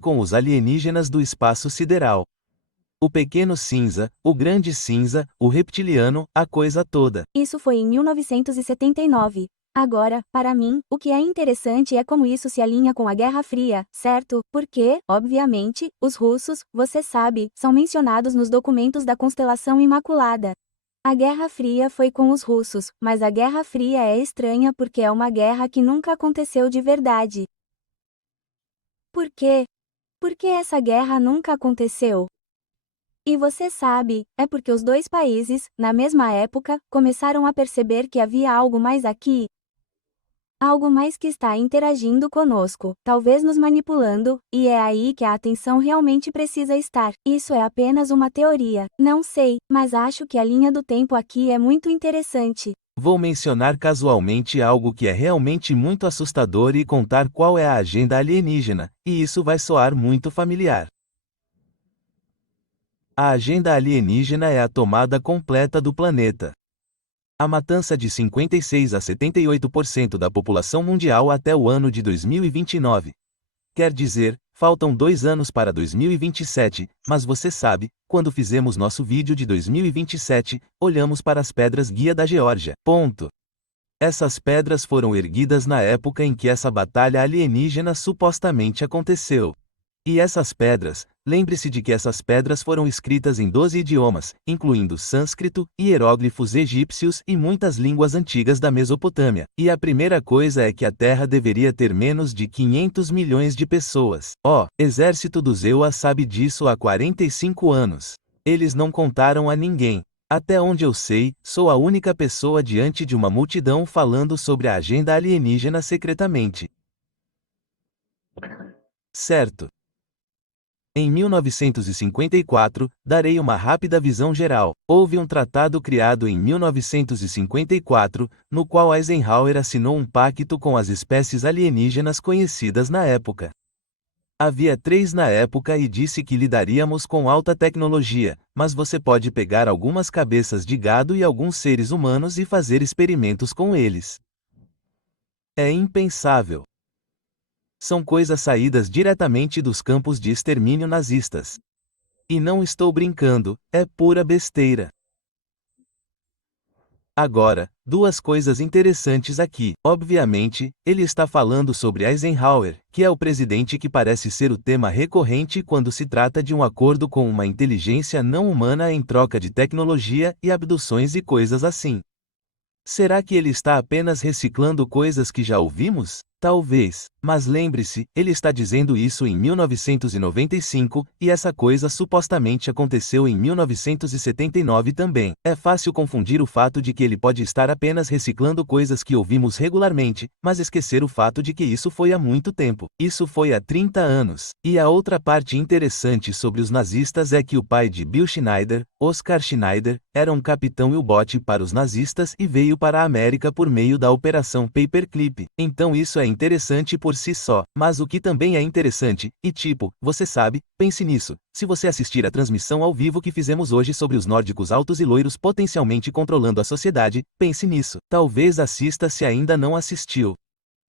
com os alienígenas do espaço sideral. O pequeno cinza, o grande cinza, o reptiliano, a coisa toda. Isso foi em 1979. Agora, para mim, o que é interessante é como isso se alinha com a Guerra Fria, certo? Porque, obviamente, os russos, você sabe, são mencionados nos documentos da Constelação Imaculada. A Guerra Fria foi com os russos, mas a Guerra Fria é estranha porque é uma guerra que nunca aconteceu de verdade. Por quê? Por que essa guerra nunca aconteceu? E você sabe, é porque os dois países, na mesma época, começaram a perceber que havia algo mais aqui. Algo mais que está interagindo conosco, talvez nos manipulando, e é aí que a atenção realmente precisa estar. Isso é apenas uma teoria, não sei, mas acho que a linha do tempo aqui é muito interessante. Vou mencionar casualmente algo que é realmente muito assustador e contar qual é a agenda alienígena, e isso vai soar muito familiar. A agenda alienígena é a tomada completa do planeta. A matança de 56 a 78% da população mundial até o ano de 2029. Quer dizer, faltam 2 anos para 2027, mas você sabe, quando fizemos nosso vídeo de 2027, olhamos para as pedras guia da Geórgia. Ponto. Essas pedras foram erguidas na época em que essa batalha alienígena supostamente aconteceu. E essas pedras, lembre-se de que essas pedras foram escritas em 12 idiomas, incluindo sânscrito, hieróglifos egípcios e muitas línguas antigas da Mesopotâmia. E a primeira coisa é que a Terra deveria ter menos de 500 milhões de pessoas. Exército dos EUA sabe disso há 45 anos. Eles não contaram a ninguém. Até onde eu sei, sou a única pessoa diante de uma multidão falando sobre a agenda alienígena secretamente. Certo. Em 1954, darei uma rápida visão geral. Houve um tratado criado em 1954, no qual Eisenhower assinou um pacto com as espécies alienígenas conhecidas na época. Havia 3 na época e disse que lidaríamos com alta tecnologia, mas você pode pegar algumas cabeças de gado e alguns seres humanos e fazer experimentos com eles. É impensável. São coisas saídas diretamente dos campos de extermínio nazistas. E não estou brincando, é pura besteira. Agora, 2 coisas interessantes aqui. Obviamente, ele está falando sobre Eisenhower, que é o presidente que parece ser o tema recorrente quando se trata de um acordo com uma inteligência não humana em troca de tecnologia e abduções e coisas assim. Será que ele está apenas reciclando coisas que já ouvimos? Talvez, mas lembre-se, ele está dizendo isso em 1995, e essa coisa supostamente aconteceu em 1979 também. É fácil confundir o fato de que ele pode estar apenas reciclando coisas que ouvimos regularmente, mas esquecer o fato de que isso foi há muito tempo. Isso foi há 30 anos. E a outra parte interessante sobre os nazistas é que o pai de Bill Schneider, Oscar Schneider, era um capitão U-Boot para os nazistas e veio para a América por meio da Operação Paperclip. Então isso é interessante por si só, mas o que também é interessante, e você sabe, pense nisso, se você assistir a transmissão ao vivo que fizemos hoje sobre os nórdicos altos e loiros potencialmente controlando a sociedade, pense nisso, talvez assista se ainda não assistiu.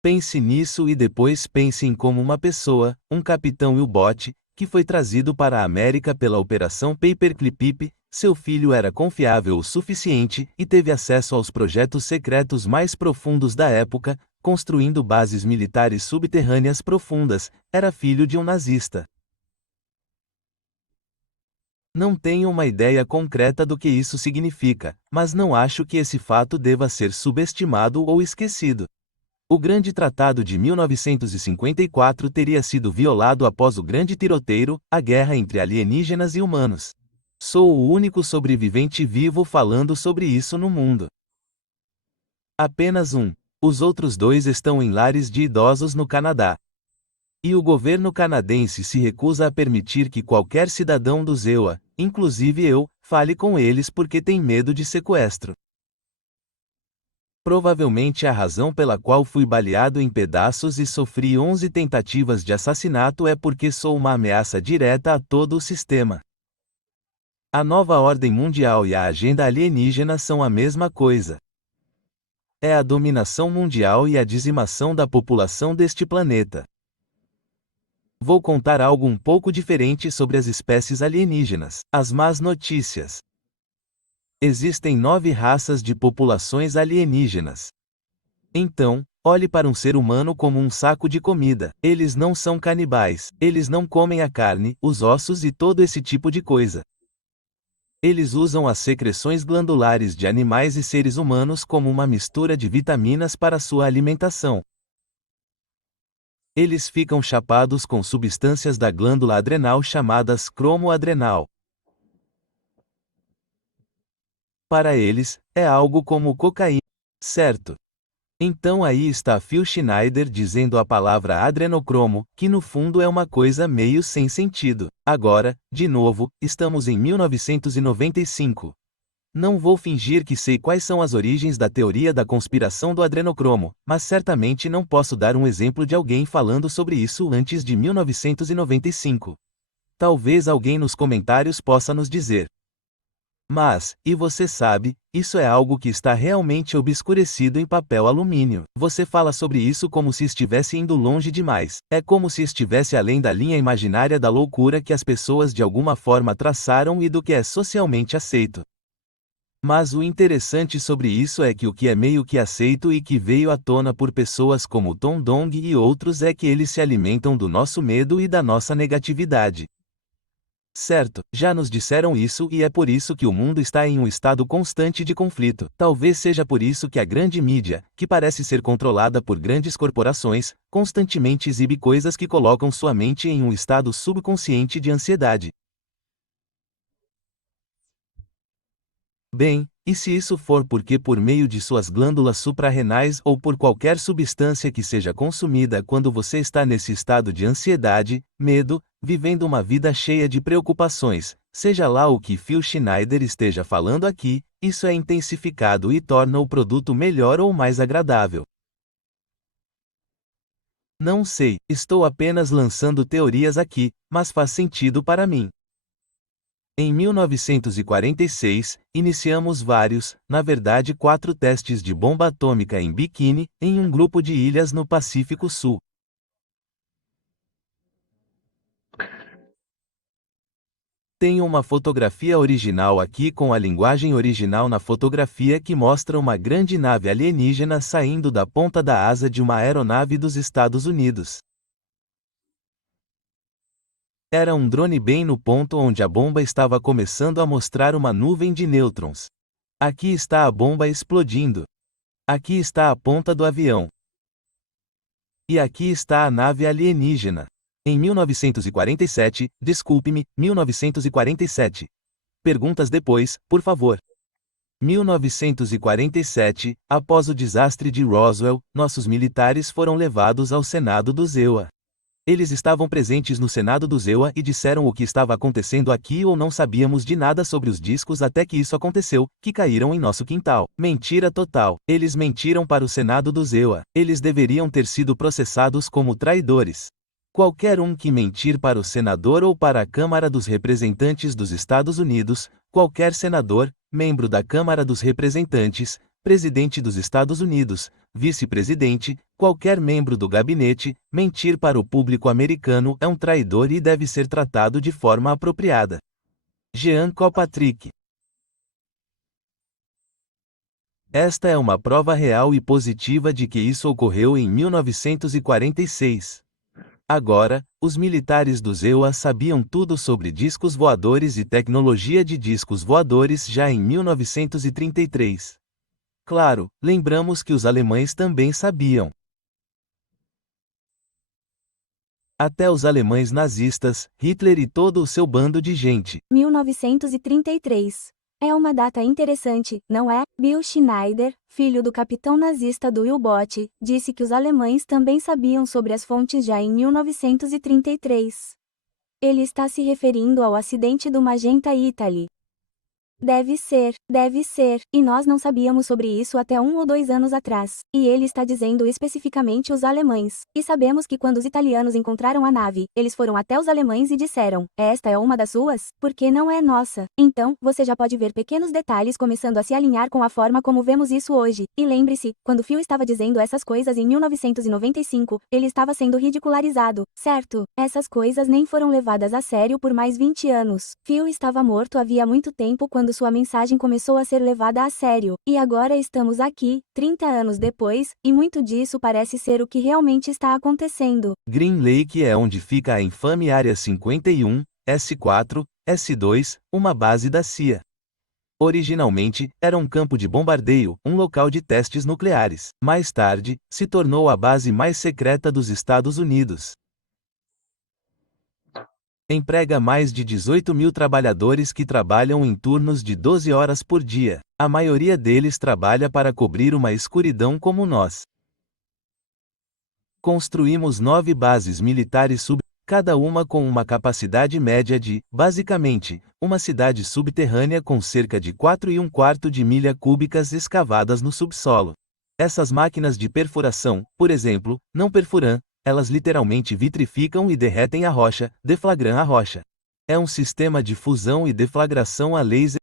Pense nisso e depois pense em como uma pessoa, um capitão U-Boot, que foi trazido para a América pela Operação Paperclip, seu filho era confiável o suficiente e teve acesso aos projetos secretos mais profundos da época, construindo bases militares subterrâneas profundas, era filho de um nazista. Não tenho uma ideia concreta do que isso significa, mas não acho que esse fato deva ser subestimado ou esquecido. O Grande Tratado de 1954 teria sido violado após o Grande Tiroteio, a guerra entre alienígenas e humanos. Sou o único sobrevivente vivo falando sobre isso no mundo. Apenas um. Os outros 2 estão em lares de idosos no Canadá. E o governo canadense se recusa a permitir que qualquer cidadão dos EUA, inclusive eu, fale com eles porque tem medo de sequestro. Provavelmente a razão pela qual fui baleado em pedaços e sofri 11 tentativas de assassinato é porque sou uma ameaça direta a todo o sistema. A nova ordem mundial e a agenda alienígena são a mesma coisa. É a dominação mundial e a dizimação da população deste planeta. Vou contar algo um pouco diferente sobre as espécies alienígenas. As más notícias. Existem 9 raças de populações alienígenas. Então, olhe para um ser humano como um saco de comida. Eles não são canibais. Eles não comem a carne, os ossos e todo esse tipo de coisa. Eles usam as secreções glandulares de animais e seres humanos como uma mistura de vitaminas para sua alimentação. Eles ficam chapados com substâncias da glândula adrenal chamadas cromoadrenal. Para eles, é algo como cocaína, certo? Então aí está Phil Schneider dizendo a palavra adrenocromo, que no fundo é uma coisa meio sem sentido. Agora, de novo, estamos em 1995. Não vou fingir que sei quais são as origens da teoria da conspiração do adrenocromo, mas certamente não posso dar um exemplo de alguém falando sobre isso antes de 1995. Talvez alguém nos comentários possa nos dizer. Mas, e você sabe, isso é algo que está realmente obscurecido em papel alumínio. Você fala sobre isso como se estivesse indo longe demais. É como se estivesse além da linha imaginária da loucura que as pessoas de alguma forma traçaram e do que é socialmente aceito. Mas o interessante sobre isso é que o que é meio que aceito e que veio à tona por pessoas como Tom Dong e outros é que eles se alimentam do nosso medo e da nossa negatividade. Certo, já nos disseram isso e é por isso que o mundo está em um estado constante de conflito. Talvez seja por isso que a grande mídia, que parece ser controlada por grandes corporações, constantemente exibe coisas que colocam sua mente em um estado subconsciente de ansiedade. Bem, e se isso for porque por meio de suas glândulas suprarrenais ou por qualquer substância que seja consumida quando você está nesse estado de ansiedade, medo, vivendo uma vida cheia de preocupações, seja lá o que Phil Schneider esteja falando aqui, isso é intensificado e torna o produto melhor ou mais agradável. Não sei, estou apenas lançando teorias aqui, mas faz sentido para mim. Em 1946, iniciamos vários, na verdade 4 testes de bomba atômica em Bikini, em um grupo de ilhas no Pacífico Sul. Tenho uma fotografia original aqui com a linguagem original na fotografia que mostra uma grande nave alienígena saindo da ponta da asa de uma aeronave dos Estados Unidos. Era um drone bem no ponto onde a bomba estava começando a mostrar uma nuvem de nêutrons. Aqui está a bomba explodindo. Aqui está a ponta do avião. E aqui está a nave alienígena. Em 1947, desculpe-me, 1947. Perguntas depois, por favor. 1947, após o desastre de Roswell, nossos militares foram levados ao Senado do ZEUA. Eles estavam presentes no Senado do ZEUA e disseram o que estava acontecendo aqui ou não sabíamos de nada sobre os discos até que isso aconteceu, que caíram em nosso quintal. Mentira total. Eles mentiram para o Senado do ZEUA. Eles deveriam ter sido processados como traidores. Qualquer um que mentir para o senador ou para a Câmara dos Representantes dos Estados Unidos, qualquer senador, membro da Câmara dos Representantes, presidente dos Estados Unidos, vice-presidente, qualquer membro do gabinete, mentir para o público americano é um traidor e deve ser tratado de forma apropriada. Jean Kilpatrick. Esta é uma prova real e positiva de que isso ocorreu em 1946. Agora, os militares do ZEUA sabiam tudo sobre discos voadores e tecnologia de discos voadores já em 1933. Claro, lembramos que os alemães também sabiam. Até os alemães nazistas, Hitler e todo o seu bando de gente. 1933. É uma data interessante, não é? Bill Schneider, filho do capitão nazista do U-Boot, disse que os alemães também sabiam sobre as fontes já em 1933. Ele está se referindo ao acidente do Magenta Italy. Deve ser, e nós não sabíamos sobre isso até 1 ou 2 anos atrás. E ele está dizendo especificamente os alemães. E sabemos que quando os italianos encontraram a nave, eles foram até os alemães e disseram: esta é uma das suas? Porque não é nossa. Então, você já pode ver pequenos detalhes começando a se alinhar com a forma como vemos isso hoje. E lembre-se, quando Phil estava dizendo essas coisas em 1995, ele estava sendo ridicularizado, certo? Essas coisas nem foram levadas a sério por mais 20 anos. Phil estava morto havia muito tempo quando sua mensagem começou a ser levada a sério. E agora estamos aqui, 30 anos depois, e muito disso parece ser o que realmente está acontecendo. Green Lake é onde fica a infame Área 51, S4, S2, uma base da CIA. Originalmente, era um campo de bombardeio, um local de testes nucleares. Mais tarde, se tornou a base mais secreta dos Estados Unidos. Emprega mais de 18 mil trabalhadores que trabalham em turnos de 12 horas por dia. A maioria deles trabalha para cobrir uma escuridão como nós. Construímos 9 bases militares cada uma com uma capacidade média de, basicamente, uma cidade subterrânea com cerca de 4,25 de milha cúbicas escavadas no subsolo. Essas máquinas de perfuração, por exemplo, não perfuram, elas literalmente vitrificam e derretem a rocha, deflagram a rocha. É um sistema de fusão e deflagração a laser